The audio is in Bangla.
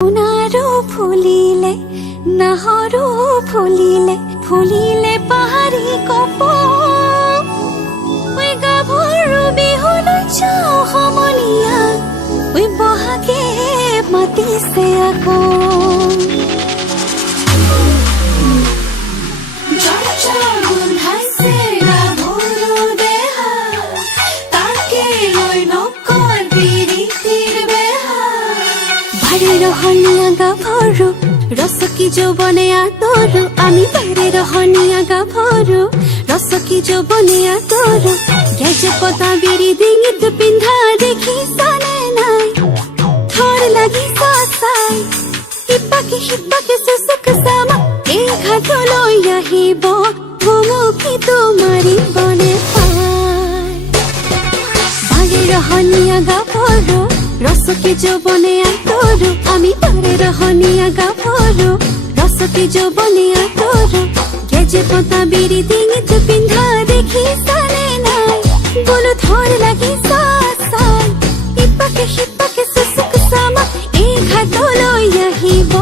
সোণাৰো ফুলিলে নাহৰো ফুলিলে ফুলিলে পাহাৰী কপৌ ঐ গাভৰু বিহুলৈ যাওঁ সমনীয়া ঐ বহাগে মাতিছে আকৌ রহনিয়া গাভৰু ৰসকি যৌবনে আতৰু আমি বাইরে রহনিয়া গাভৰু ৰসকি যৌবনে আতৰু গেজে পতা বিৰি ডিঙিত পিন্ধা দেখি জানে নাই থৰ লাগি চাই হিপাকে সুসুক সামা এই ঘাটলৈ আহিব ভুমুকি তোমাৰি বনে পাই বাইরে রহনিয়া গাভৰু রসকি যৌবনে আতৰু আমি পারে রহনিয়া গাভৰু রসকি যৌবনে আতৰু গেজে পতা বিৰি ডিঙিত পিন্ধা দেখি জানে নাই বলো থৰ লাগি চাই হিপাকে সুসুক সামা এই ঘাটলৈ আহিব